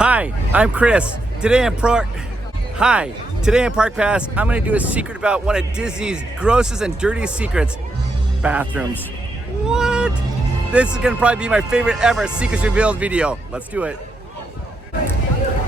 Hi, I'm Chris. Today on Park Pass, I'm going to do a secret about one of Disney's grossest and dirtiest secrets: bathrooms. What? This is going to probably be my favorite ever Secrets Revealed video. Let's do it.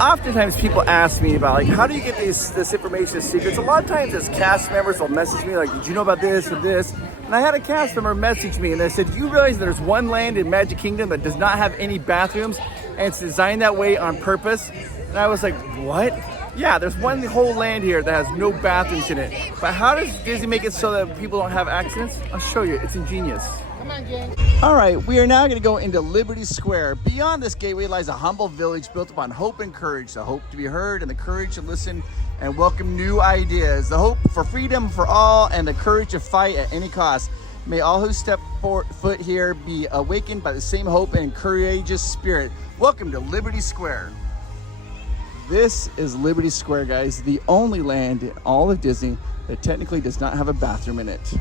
Oftentimes people ask me about, like, how do you get this information, secrets? A lot of times as cast members will message me like, did you know about this or this? And I had a cast member message me and they said, do you realize there's one land in Magic Kingdom that does not have any bathrooms and it's designed that way on purpose? And I was like, what? Yeah, there's one whole land here that has no bathrooms in it. But how does Disney make it so that people don't have accidents? I'll show you, it's ingenious. Come on, Jen. All right, we are now gonna go into Liberty Square. Beyond this gateway lies a humble village built upon hope and courage, the hope to be heard and the courage to listen and welcome new ideas, the hope for freedom for all and the courage to fight at any cost. May all who step foot here be awakened by the same hope and courageous spirit. Welcome to Liberty Square. This is Liberty Square, guys, the only land in all of Disney that technically does not have a bathroom in it.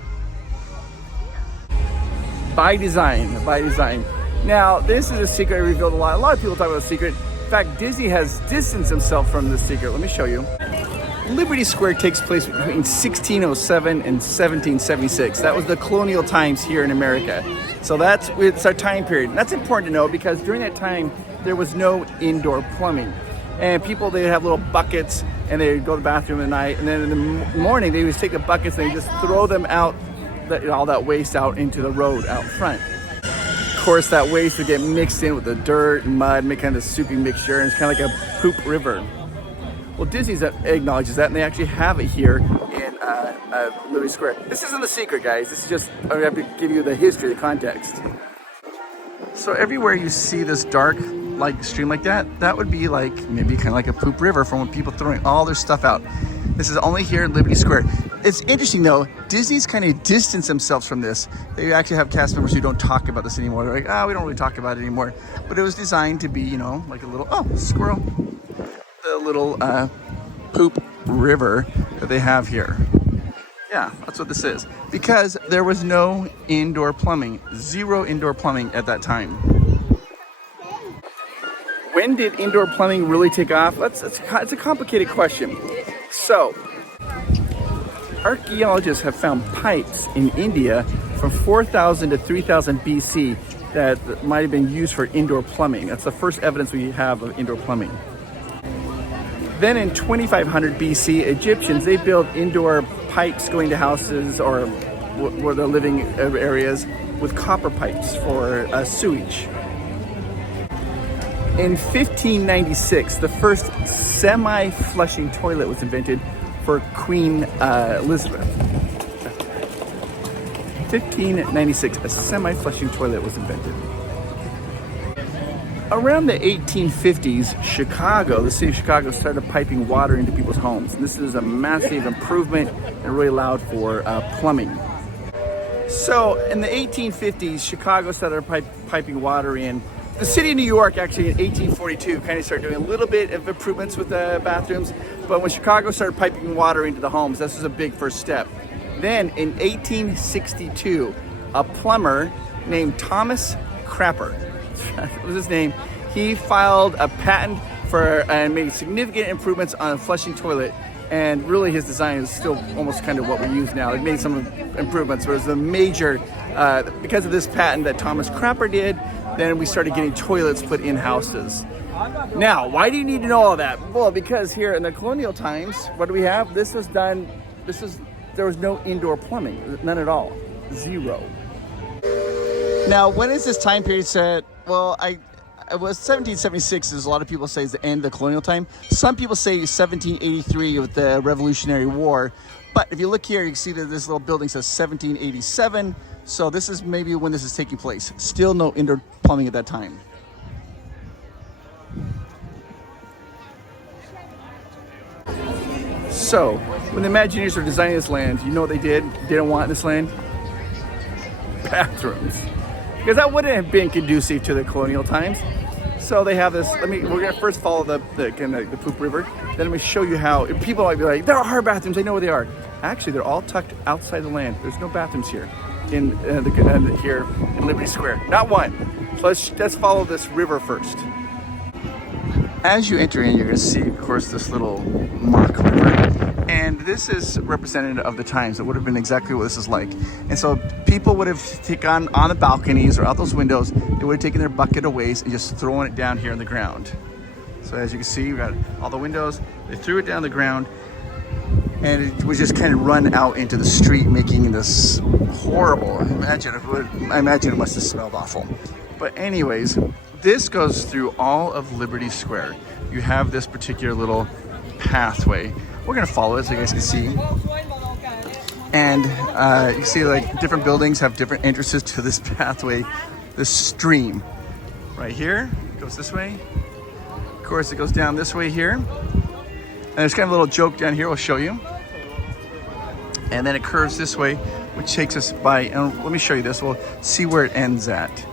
By design. Now, this is a secret I revealed a lot. A lot of people talk about a secret. In fact, Disney has distanced himself from this secret. Let me show you. Liberty Square takes place between 1607 and 1776. That was the colonial times here in America. So it's our time period. And that's important to know because during that time, there was no indoor plumbing. And people, they have little buckets and they would go to the bathroom at night. And then in the morning, they would take the buckets and they just throw them out, all that waste out into the road out front. Of course, that waste would get mixed in with the dirt and mud, make kind of a soupy mixture, and it's kind of like a poop river. Well, Disney acknowledges that, and they actually have it here in Liberty Square. This isn't the secret, guys. This is just, I have to give you the history, the context. So everywhere you see this dark, like stream like that, that would be like maybe kind of like a poop river from when people throwing all their stuff out. This is only here in Liberty Square. It's interesting though, Disney's kind of distanced themselves from this. They actually have cast members who don't talk about this anymore. They're like, we don't really talk about it anymore. But it was designed to be, you know, like a little, squirrel. The little poop river that they have here. Yeah, that's what this is. Because there was no indoor plumbing, zero indoor plumbing at that time. When did indoor plumbing really take off? It's a complicated question. So, archaeologists have found pipes in India from 4000 to 3000 BC that might have been used for indoor plumbing. That's the first evidence we have of indoor plumbing. Then in 2500 BC, Egyptians, they built indoor pipes going to houses or where they're living areas with copper pipes for sewage. In 1596, the first semi-flushing toilet was invented for Queen Elizabeth. 1596, a semi-flushing toilet was invented. Around the 1850s, Chicago, the city of Chicago, started piping water into people's homes. And this is a massive improvement and really allowed for plumbing. So in the 1850s, Chicago started piping water in. The city of New York, actually in 1842, kind of started doing a little bit of improvements with the bathrooms. But when Chicago started piping water into the homes, this was a big first step. Then in 1862, a plumber named Thomas Crapper, that was his name, he filed a patent for and made significant improvements on a flushing toilet. And really his design is still almost kind of what we use now. It made some improvements, but it was the major, because of this patent that Thomas Crapper did, then we started getting toilets put in houses. Now, why do you need to know all that? Well, because here in the colonial times, what do we have? There was no indoor plumbing, none at all, zero. Now, when is this time period set? Well, it was 1776, as a lot of people say, is the end of the colonial time. Some people say 1783 with the Revolutionary War. But if you look here, you can see that this little building says 1787. So this is maybe when this is taking place. Still no indoor plumbing at that time. So, when the Imagineers were designing this land, you know what they did? They didn't want this land? Bathrooms. Because that wouldn't have been conducive to the colonial times. So they have this, we're gonna first follow the poop river. Then I'm gonna show you how, people might be like, there are bathrooms, I know where they are. Actually, they're all tucked outside the land. There's no bathrooms here here in Liberty Square, not one. So let's follow this river first. As you enter in, you're going to see, of course, this little mock river. And this is representative of the times. It would have been exactly what this is like. And so people would have taken on the balconies or out those windows, they would have taken their bucket of waste and just thrown it down here on the ground. So as you can see, we've got all the windows. They threw it down the ground, and it was just kind of run out into the street, making this horrible. I imagine it must have smelled awful. But anyways, this goes through all of Liberty Square. You have this particular little pathway. We're gonna follow it so you guys can see. And you can see like different buildings have different entrances to this pathway, this stream. Right here, it goes this way. Of course, it goes down this way here. And there's kind of a little joke down here, we'll show you. And then it curves this way, which takes us by, and let me show you this, we'll see where it ends at.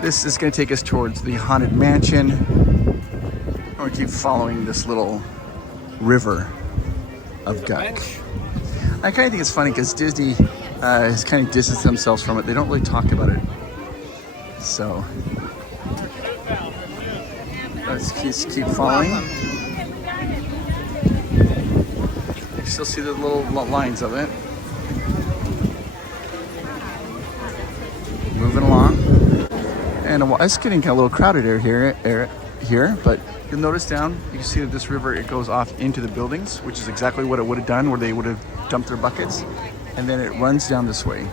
This is going to take us towards the Haunted Mansion. I'm going to keep following this little river of duck. I kind of think it's funny because Disney has kind of distanced themselves from it. They don't really talk about it. So let's keep following. You still see the little lines of it. Moving along. And it's getting kind of a little crowded here, but you'll notice down, you can see that this river, it goes off into the buildings, which is exactly what it would have done, where they would have dumped their buckets, and then it runs down this way.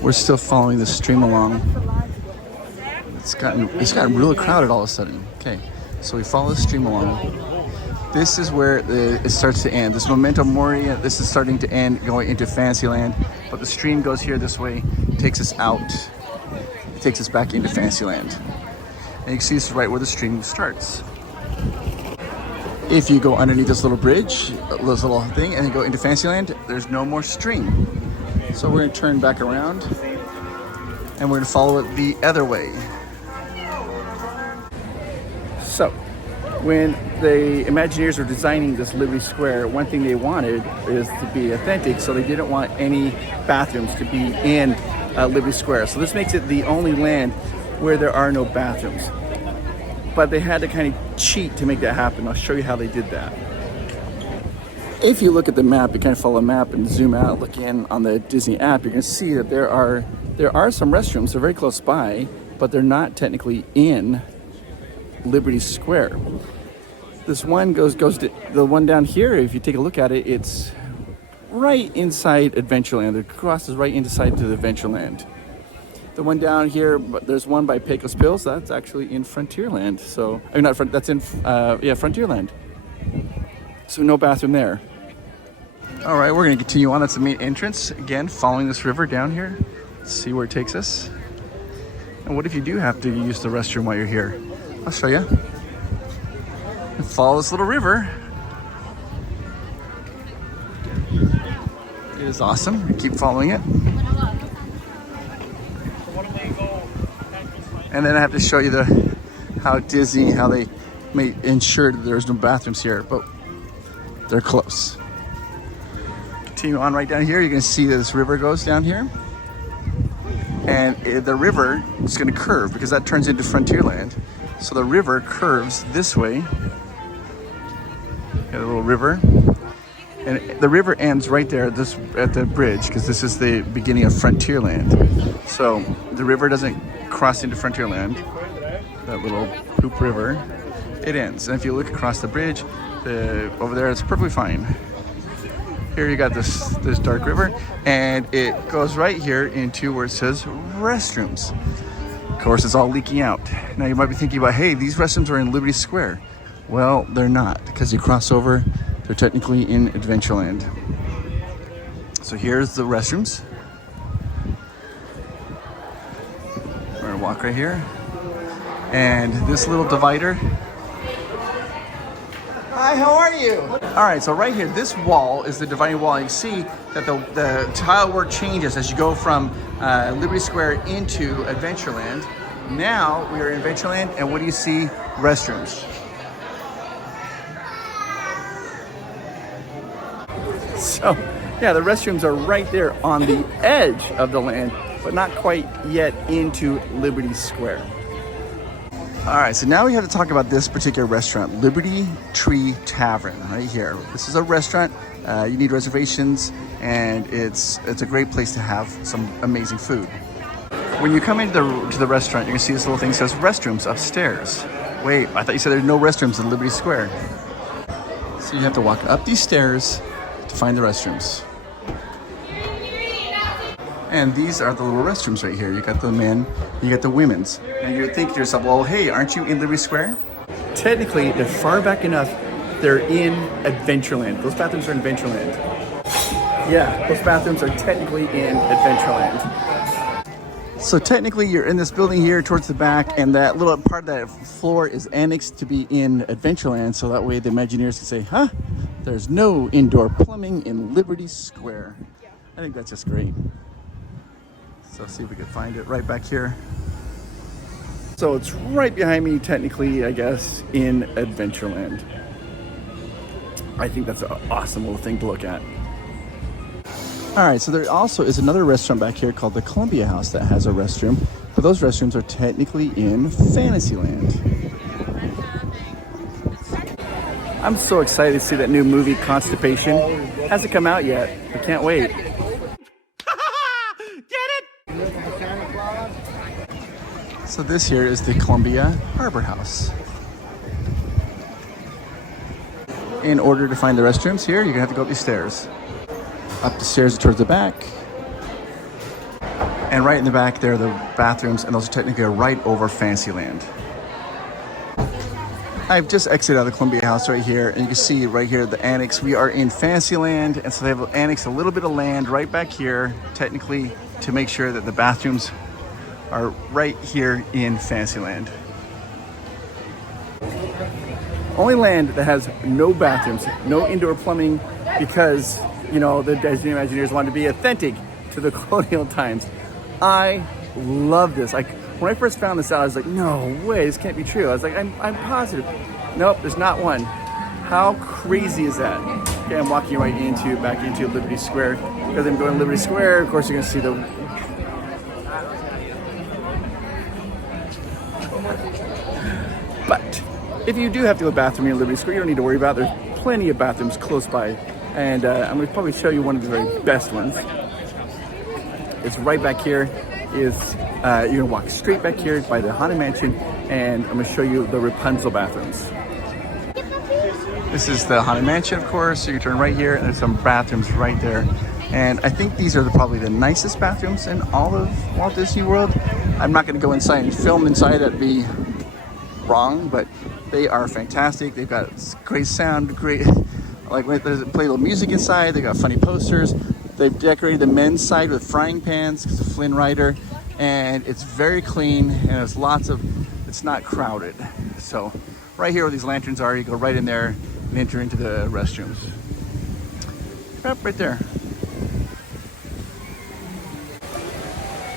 We're still following the stream along. It's gotten really crowded all of a sudden. Okay, so we follow the stream along. This is where it starts to end. This Memento Mori, this is starting to end, going into Fantasyland. But the stream goes here this way, takes us out. It takes us back into Fantasyland. And you can see this is right where the stream starts. If you go underneath this little bridge, this little thing, and then go into Fantasyland, there's no more stream. So we're gonna turn back around, and we're gonna follow it the other way. So, when the Imagineers were designing this Liberty Square, one thing they wanted is to be authentic, so they didn't want any bathrooms to be in Liberty Square. So this makes it the only land where there are no bathrooms. But they had to kind of cheat to make that happen. I'll show you how they did that. If you look at the map, you kind of follow the map and zoom out, look in on the Disney app, you're going to see that there are some restrooms. They're very close by, but they're not technically in Liberty Square. This one goes to the one down here. If you take a look at it, it's right inside Adventureland. The cross is right inside to the Adventureland. The one down here, there's one by Pecos Pills. That's actually in Frontierland. So, I mean, that's in Frontierland. So no bathroom there. All right, we're gonna continue on. That's the main entrance. Again, following this river down here. Let's see where it takes us. And what if you do have to use the restroom while you're here? I'll show you. Follow this little river. It is awesome. We keep following it. And then I have to show you how they may ensure that there's no bathrooms here, but they're close. Continue on right down here. You're going to see that this river goes down here. And the river is going to curve because that turns into Frontierland. So the river curves this way. Got a little river. And the river ends right there at the bridge because this is the beginning of Frontierland. So the river doesn't cross into Frontierland, that little hoop river. It ends. And if you look across the bridge, over there, it's perfectly fine. Here you got this dark river, and it goes right here into where it says restrooms. Of course, it's all leaking out. Now you might be thinking about, hey, these restrooms are in Liberty Square. Well, they're not, because you cross over, they're technically in Adventureland. So here's the restrooms. We're gonna walk right here. And this little divider. Hi, how are you? All right, so right here, this wall is the dividing wall. You see that the tile work changes as you go from Liberty Square into Adventureland. Now we are in Adventureland, and what do you see? Restrooms. So, yeah, the restrooms are right there on the edge of the land, but not quite yet into Liberty Square. All right, so now we have to talk about this particular restaurant, Liberty Tree Tavern, right here. This is a restaurant. You need reservations, and it's a great place to have some amazing food. When you come into the restaurant, you're gonna see this little thing that says restrooms upstairs. Wait, I thought you said there's no restrooms in Liberty Square. So you have to walk up these stairs to find the restrooms. And these are the little restrooms right here. You got the men, you got the women's. And you would think to yourself, well, hey, aren't you in Liberty Square? Technically, they're far back enough. They're in Adventureland. Those bathrooms are in Adventureland. Yeah, those bathrooms are technically in Adventureland. So technically, you're in this building here towards the back, and that little part of that floor is annexed to be in Adventureland, so that way the Imagineers can say, huh, there's no indoor plumbing in Liberty Square. I think that's just great. So see if we can find it right back here. So it's right behind me, technically, I guess, in Adventureland. I think that's an awesome little thing to look at. All right, so there also is another restaurant back here called the Columbia House that has a restroom, but those restrooms are technically in Fantasyland. I'm so excited to see that new movie, Constipation. Hasn't come out yet. I can't wait. So this here is the Columbia Harbor House. In order to find the restrooms here, you're gonna have to go up these stairs. Up the stairs towards the back. And right in the back there are the bathrooms, and those are technically right over Fantasyland. I've just exited out of the Columbia House right here, and you can see right here the annex. We are in Fantasyland, and so they have annexed a little bit of land right back here, technically, to make sure that the bathrooms are right here in Fantasyland. Only land that has no bathrooms, no indoor plumbing, because, you know, the Disney Imagineers wanted to be authentic to the colonial times. I love this. Like, when I first found this out, I was like, no way, this can't be true. I was like, I'm positive. Nope, there's not one. How crazy is that? Okay, I'm walking right back into Liberty Square. Because I'm going to Liberty Square, of course you're gonna see the But if you do have to go to the bathroom in Liberty Square, you don't need to worry about it. There's plenty of bathrooms close by. And I'm going to probably show you one of the very best ones. It's right back here. You're going to walk straight back here by the Haunted Mansion, and I'm going to show you the Rapunzel bathrooms. This is the Haunted Mansion, of course. So you turn right here, and there's some bathrooms right there. And I think these are probably the nicest bathrooms in all of Walt Disney World. I'm not going to go inside and film inside. That'd be wrong, but they are fantastic. They've got great sound, great, like they play little music inside. They got funny posters. They've decorated the men's side with frying pans because of Flynn Rider, and it's very clean, and there's lots of, it's not crowded. So right here where these lanterns are, you go right in there and enter into the restrooms. Right there.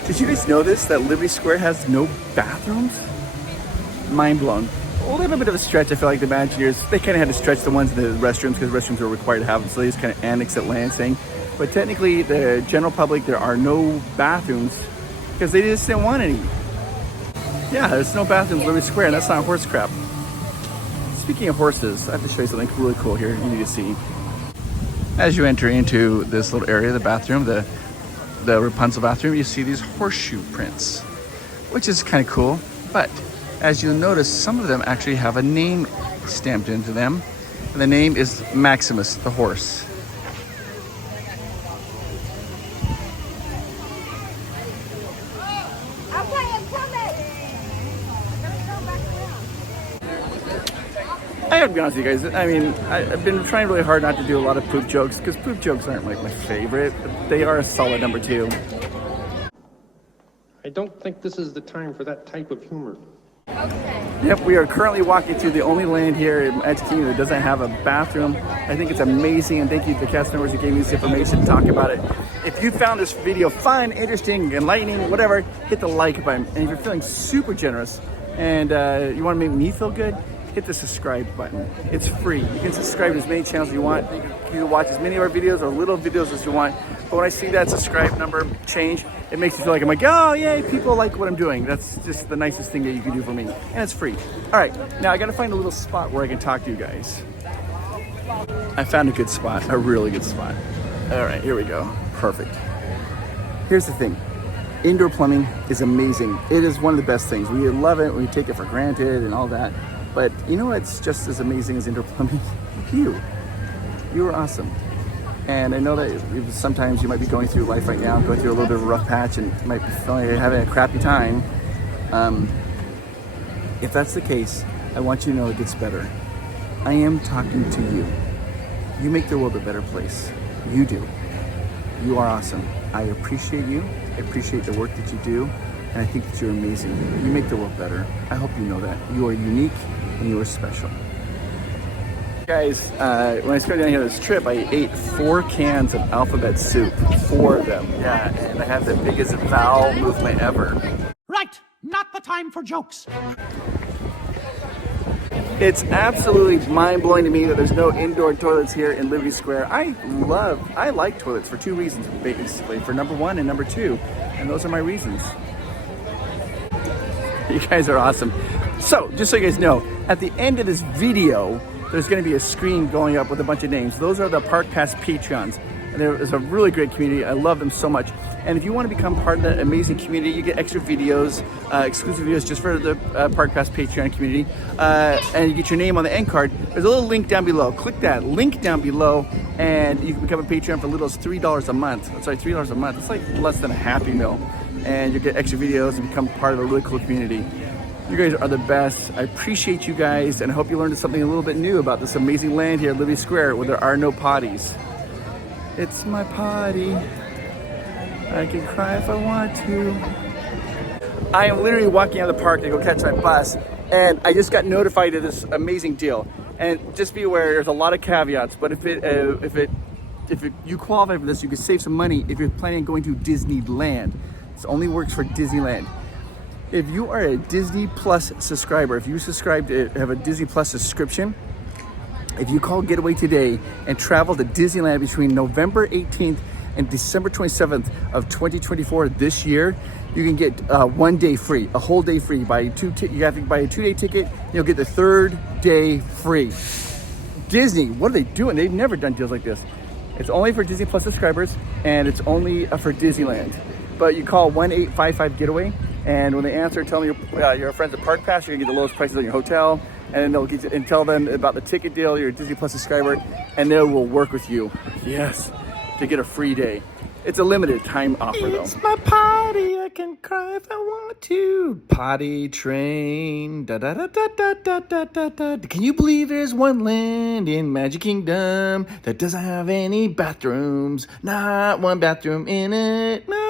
Did you guys know this, that Liberty Square has no bathrooms? Mind blown. A little bit of a stretch. I feel like the Imagineers, they kind of had to stretch the ones in the restrooms because restrooms were required to have them, so they just kind of annexed at Lansing. But technically, the general public, there are no bathrooms because they just didn't want any. Yeah, there's no bathrooms in Liberty Square, and that's not horse crap. Speaking of horses, I have to show you something really cool here you need to see. As you enter into this little area, the bathroom, the Rapunzel bathroom, you see these horseshoe prints, which is kind of cool. But as you'll notice, some of them actually have a name stamped into them. And the name is Maximus, the horse. I gotta be honest with you guys, I mean, I've been trying really hard not to do a lot of poop jokes, because poop jokes aren't like my favorite, but they are a solid number 2. I don't think this is the time for that type of humor. Okay. Yep, we are currently walking through the only land here in Magic Kingdom that doesn't have a bathroom. I think it's amazing, and thank you to the cast members who gave me this information to talk about it. If you found this video fun, interesting, enlightening, whatever, hit the like button. And if you're feeling super generous and you want to make me feel good, hit the subscribe button. It's free. You can subscribe to as many channels as you want. You can watch as many of our videos or little videos as you want. But when I see that subscribe number change, it makes me feel like I'm like, oh yay, people like what I'm doing. That's just the nicest thing that you can do for me. And it's free. All right, now I gotta find a little spot where I can talk to you guys. I found a good spot, a really good spot. All right, here we go. Perfect. Here's the thing. Indoor plumbing is amazing. It is one of the best things. We love it, we take it for granted and all that. But you know what's just as amazing as indoor plumbing? You. You are awesome. And I know that sometimes you might be going through life right now, going through a little bit of a rough patch and might be feeling like you're having a crappy time. If that's the case, I want you to know it gets better. I am talking to you. You make the world a better place. You do. You are awesome. I appreciate you. I appreciate the work that you do. And I think that you're amazing. You make the world better. I hope you know that. You are unique and you are special. Guys, when I started down here this trip, I ate 4 cans of alphabet soup. 4 of them. Yeah, and I have the biggest bowel movement ever. Right, not the time for jokes. It's absolutely mind-blowing to me that there's no indoor toilets here in Liberty Square. I like toilets for 2 reasons, basically. For number 1 and number 2. And those are my reasons. You guys are awesome. So, just so you guys know, at the end of this video, there's going to be a screen going up with a bunch of names. Those are the Park Pass Patreons. And there's a really great community. I love them so much. And if you want to become part of that amazing community, you get extra videos, exclusive videos just for the Park Pass Patreon community. And you get your name on the end card. There's a little link down below. Click that link down below and you can become a Patreon for as little as $3 a month. Sorry, $3 a month. It's like less than a Happy Meal. And you get extra videos and become part of a really cool community. You guys are the best. I appreciate you guys and I hope you learned something a little bit new about this amazing land here at Liberty Square where there are no potties. It's my potty. I can cry if I want to. I am literally walking out of the park to go catch my bus and I just got notified of this amazing deal. And just be aware, there's a lot of caveats, but if you qualify for this, you can save some money if you're planning on going to Disneyland. This only works for Disneyland. If you are a Disney Plus subscriber, if you subscribe to have a Disney Plus subscription, if you call Getaway today and travel to Disneyland between November 18th and December 27th of 2024 this year, you can get 1 day free, a whole day free. You have to buy a 2-day ticket, you'll get the 3rd day free. Disney, what are they doing? They've never done deals like this. It's only for Disney Plus subscribers and it's only for Disneyland. But you call 1-855-GETAWAY and when they answer, tell them your friends at Park Pass, you're gonna get the lowest prices on your hotel. And then they'll get you, and tell them about the ticket deal, you're a Disney Plus subscriber, and they will work with you. Yes, to get a free day. It's a limited time offer though. It's my potty, I can cry if I want to. Potty train, da da da da da da da da da. Can you believe there's one land in Magic Kingdom that doesn't have any bathrooms? Not one bathroom in it. No.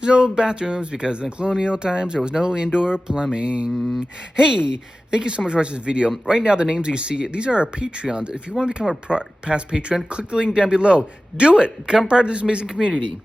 There's no bathrooms because in the colonial times there was no indoor plumbing. Hey, thank you so much for watching this video. Right now the names you see, these are our Patreons. If you want to become a Park Pass Patreon, click the link down below. Do it. Become part of this amazing community.